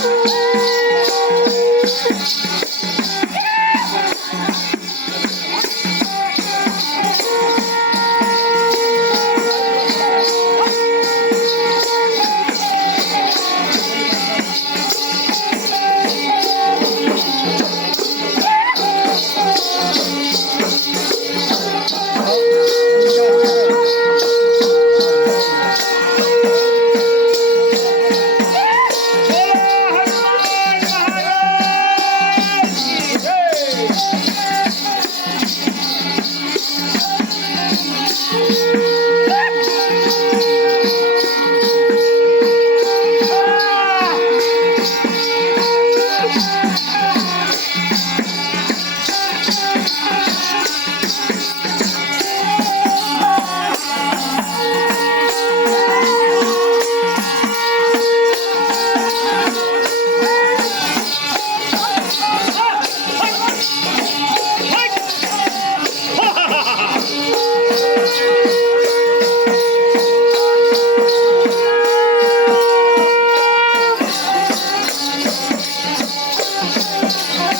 Thank you.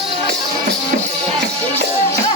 Thank you.